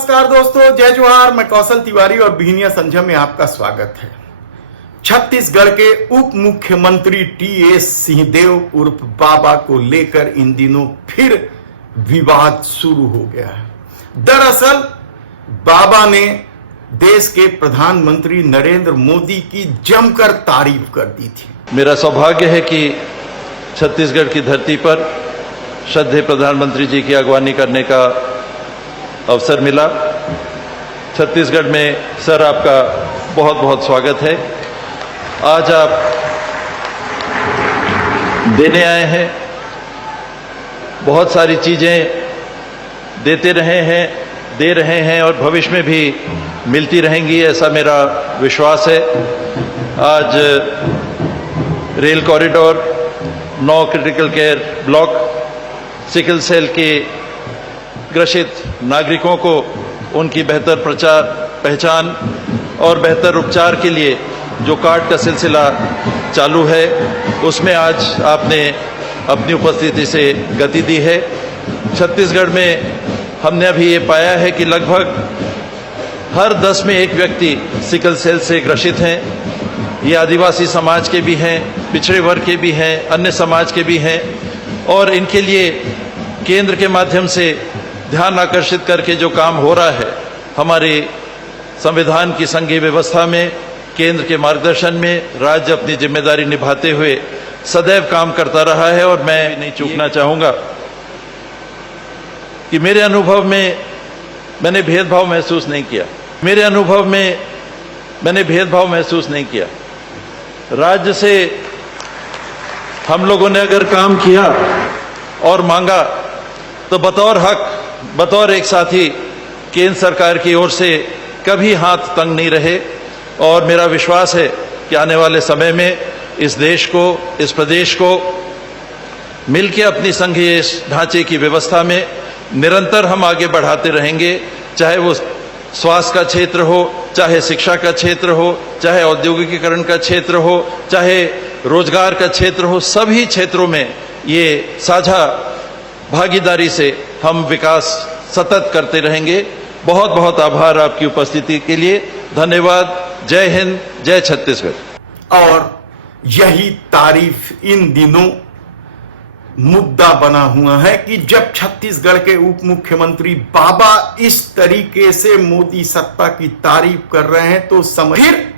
नमस्कार दोस्तों, जय जोहार। मैं कौशल तिवारी और बिहनिया संझा में आपका स्वागत है। छत्तीसगढ़ के उप मुख्यमंत्री टीएस सिंहदेव उर्फ बाबा को लेकर इन दिनों फिर विवाद शुरू हो गया है। दरअसल बाबा ने देश के प्रधानमंत्री नरेंद्र मोदी की जमकर तारीफ कर दी थी। मेरा सौभाग्य है कि छत्तीसगढ़ की धरती पर श्रद्धेय प्रधानमंत्री जी की अगवानी करने का अवसर मिला। छत्तीसगढ़ में सर आपका बहुत बहुत स्वागत है। आज आप देने आए हैं, बहुत सारी चीजें देते रहे हैं, दे रहे हैं और भविष्य में भी मिलती रहेंगी, ऐसा मेरा विश्वास है। आज rail corridor, 9 critical care block, sickle cell के ग्रसित नागरिकों को उनकी बेहतर पहचान और बेहतर उपचार के लिए जो कार्ड का सिलसिला चालू है, उसमें आज आपने अपनी उपस्थिति से गति दी है। छत्तीसगढ़ में हमने अभी ये पाया है कि लगभग हर 10 में एक व्यक्ति सिकल सेल से ग्रसित हैं। ये आदिवासी समाज के भी हैं, पिछड़े वर्ग के भी हैं, अन्य समाज के भी हैं और इनके लिए केंद्र के माध्यम से ध्यान आकर्षित करके जो काम हो रहा है, हमारे संविधान की संघीय व्यवस्था में, केंद्र के मार्गदर्शन में राज्य अपनी जिम्मेदारी निभाते हुए सदैव काम करता रहा है और मैं नहीं चूकना चाहूंगा कि मेरे अनुभव में मैंने भेदभाव महसूस नहीं किया। मेरे अनुभव में मैंने भेदभाव महसूस नहीं किया। राज्य से हम लोगों ने अगर काम किया और मांगा तो बतौर हक, बतौर एक साथी केंद्र सरकार की ओर से कभी हाथ तंग नहीं रहे और मेरा विश्वास है कि आने वाले समय में इस देश को, इस प्रदेश को मिलकर अपनी संघीय ढांचे की व्यवस्था में निरंतर हम आगे बढ़ाते रहेंगे। चाहे वो स्वास्थ्य का क्षेत्र हो, चाहे शिक्षा का क्षेत्र हो, चाहे औद्योगिकीकरण का क्षेत्र हो, चाहे रोजगार का क्षेत्र हो, सभी क्षेत्रों में ये साझा भागीदारी से हम विकास सतत करते रहेंगे। बहुत बहुत आभार आपकी उपस्थिति के लिए। धन्यवाद। जय हिंद, जय छत्तीसगढ़। और यही तारीफ इन दिनों मुद्दा बना हुआ है कि जब छत्तीसगढ़ के उप मुख्यमंत्री बाबा इस तरीके से मोदी सत्ता की तारीफ कर रहे हैं तो फिर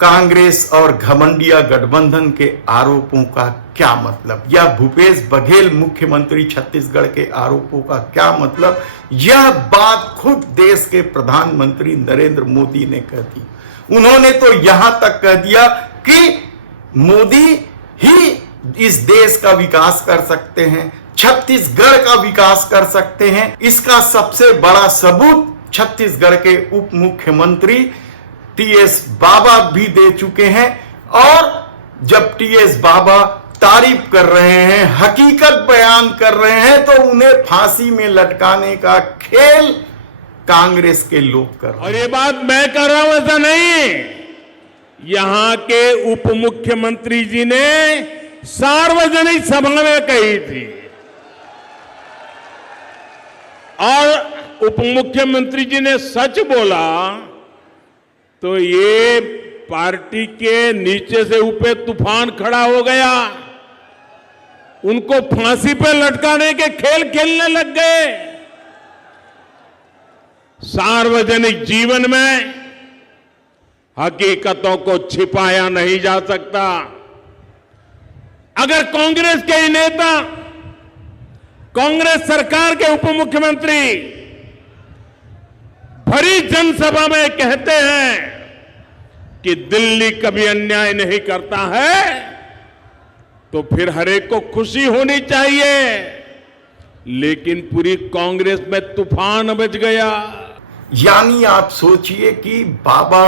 कांग्रेस और घमंडिया गठबंधन के आरोपों का क्या मतलब, या भूपेश बघेल मुख्यमंत्री छत्तीसगढ़ के आरोपों का क्या मतलब, यह बात खुद देश के प्रधानमंत्री नरेंद्र मोदी ने कह दी। उन्होंने तो यहां तक कह दिया कि मोदी ही इस देश का विकास कर सकते हैं, छत्तीसगढ़ का विकास कर सकते हैं। इसका सबसे बड़ा सबूत छत्तीसगढ़ के उप मुख्यमंत्री टीएस बाबा भी दे चुके हैं। और जब टीएस बाबा तारीफ कर रहे हैं, हकीकत बयान कर रहे हैं, तो उन्हें फांसी में लटकाने का खेल कांग्रेस के लोग कर रहे हैं। और ये बात मैं कर रहा हूं ऐसा नहीं, यहां के उप मुख्यमंत्री जी ने सार्वजनिक सभा में कही थी और उप मुख्यमंत्री जी ने सच बोला तो ये पार्टी के नीचे से ऊपर तूफान खड़ा हो गया। उनको फांसी पे लटकाने के खेल खेलने लग गए। सार्वजनिक जीवन में हकीकतों को छिपाया नहीं जा सकता। अगर कांग्रेस के ही नेता, कांग्रेस सरकार के उप मुख्यमंत्री भरी जनसभा में कहते हैं कि दिल्ली कभी अन्याय नहीं करता है, तो फिर हर एक को खुशी होनी चाहिए। लेकिन पूरी कांग्रेस में तूफान मच गया। यानी आप सोचिए कि बाबा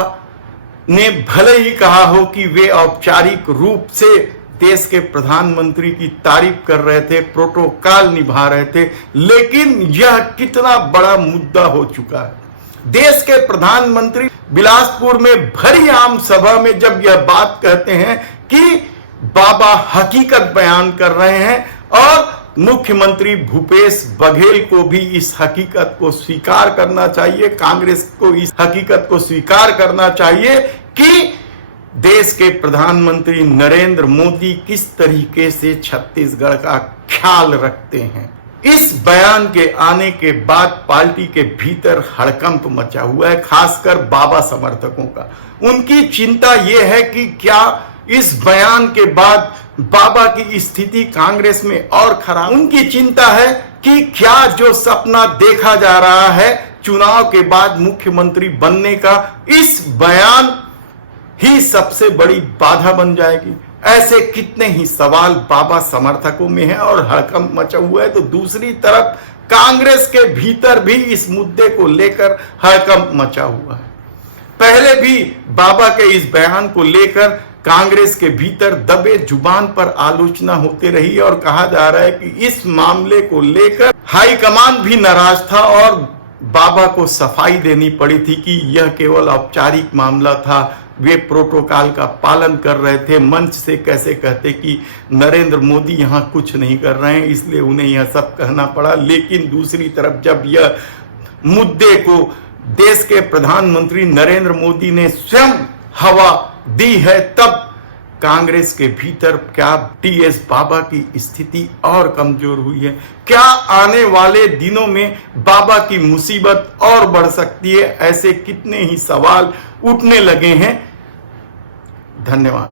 ने भले ही कहा हो कि वे औपचारिक रूप से देश के प्रधानमंत्री की तारीफ कर रहे थे, प्रोटोकॉल निभा रहे थे, लेकिन यह कितना बड़ा मुद्दा हो चुका है। देश के प्रधानमंत्री बिलासपुर में भरी आम सभा में जब यह बात कहते हैं कि बाबा हकीकत बयान कर रहे हैं और मुख्यमंत्री भूपेश बघेल को भी इस हकीकत को स्वीकार करना चाहिए, कांग्रेस को इस हकीकत को स्वीकार करना चाहिए कि देश के प्रधानमंत्री नरेंद्र मोदी किस तरीके से छत्तीसगढ़ का ख्याल रखते हैं। इस बयान के आने के बाद पार्टी के भीतर हड़कंप मचा हुआ है, खासकर बाबा समर्थकों का। उनकी चिंता यह है कि क्या इस बयान के बाद बाबा की स्थिति कांग्रेस में और खराब। उनकी चिंता है कि क्या जो सपना देखा जा रहा है चुनाव के बाद मुख्यमंत्री बनने का, इस बयान ही सबसे बड़ी बाधा बन जाएगी। ऐसे कितने ही सवाल बाबा समर्थकों में है और हड़कंप मचा हुआ है। तो दूसरी तरफ कांग्रेस के भीतर भी इस मुद्दे को लेकर हड़कंप मचा हुआ है। पहले भी बाबा के इस बयान को लेकर कांग्रेस के भीतर दबे जुबान पर आलोचना होती रही और कहा जा रहा है कि इस मामले को लेकर हाईकमान भी नाराज था और बाबा को सफाई देनी पड़ी थी कि यह केवल औपचारिक मामला था, वे प्रोटोकॉल का पालन कर रहे थे। मंच से कैसे कहते कि नरेंद्र मोदी यहां कुछ नहीं कर रहे हैं, इसलिए उन्हें यह सब कहना पड़ा। लेकिन दूसरी तरफ जब यह मुद्दे को देश के प्रधानमंत्री नरेंद्र मोदी ने स्वयं हवा दी है, तब कांग्रेस के भीतर क्या टीएस बाबा की स्थिति और कमजोर हुई है। क्या आने वाले दिनों में बाबा की मुसीबत और बढ़ सकती है। ऐसे कितने ही सवाल उठने लगे हैं। धन्यवाद।